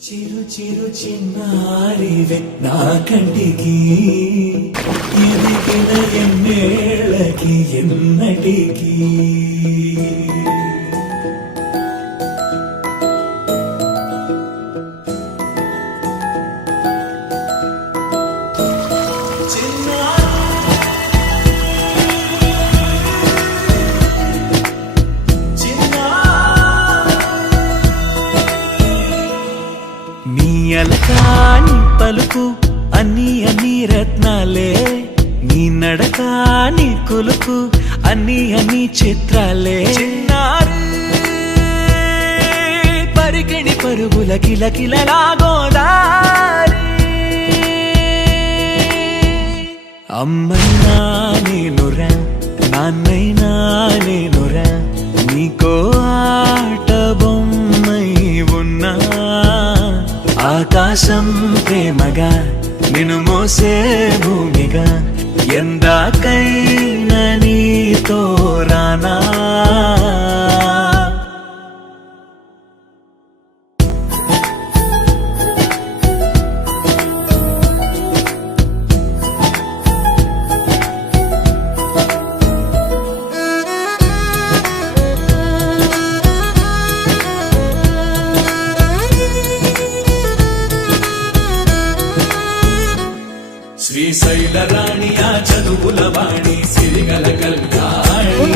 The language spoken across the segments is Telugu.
చిరు చిరు చిన్నారివే నా కంటికి ఎదిగిన ఎన్నేళ్ళకి ఎన్నటికి అలకాని పలుకు అన్ని అన్ని రత్నాలే నీ నడకాని కొలుకు అన్ని అన్ని చిత్రాలే పరికిణి పరుగుల కిలకిలలాగోదారి అమ్మైనా నేనురా నాన్నైనా నేనురా నీకో ఆట బొమ్మై ఉన్నా ఆకాశం ప్రేమగా నిన్ను మోసే భూమిగా ఎందాకైనా నీతో రానా శ్రీశైల రాణి ఆ చదువుల వాణి సిరిగల కల్యాణి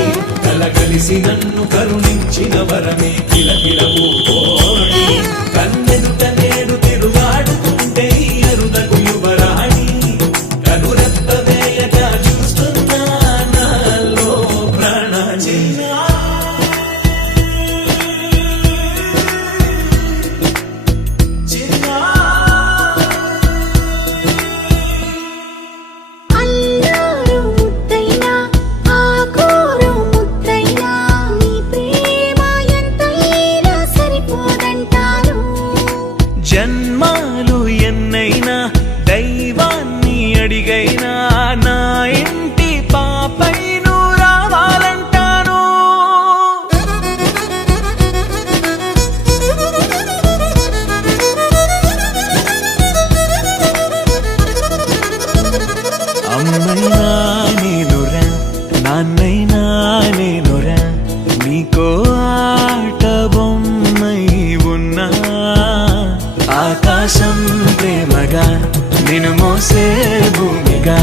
కలగలిసి నన్ను కరుణించిన వరమే కిలకిల పూకోణి కన్నెదుట నేడు తిరుగాడుతుంటే అరుదకు యువరాణి కనురెప్ప వేయక చూస్తున్నా నాలో ప్రాణ జన్మాలు ఎన్నైనా దైవాన్ని అడిగైనా నా ఇంటి పాపై నువ్వు రావాలంటాను అమ్మైనా నేనురా నాన్నైనా నేనురా నీకో ఆట బొమ్మై ఉన్నా ఆకాశం ప్రేమగా నిన్ను మోసే భూమిగా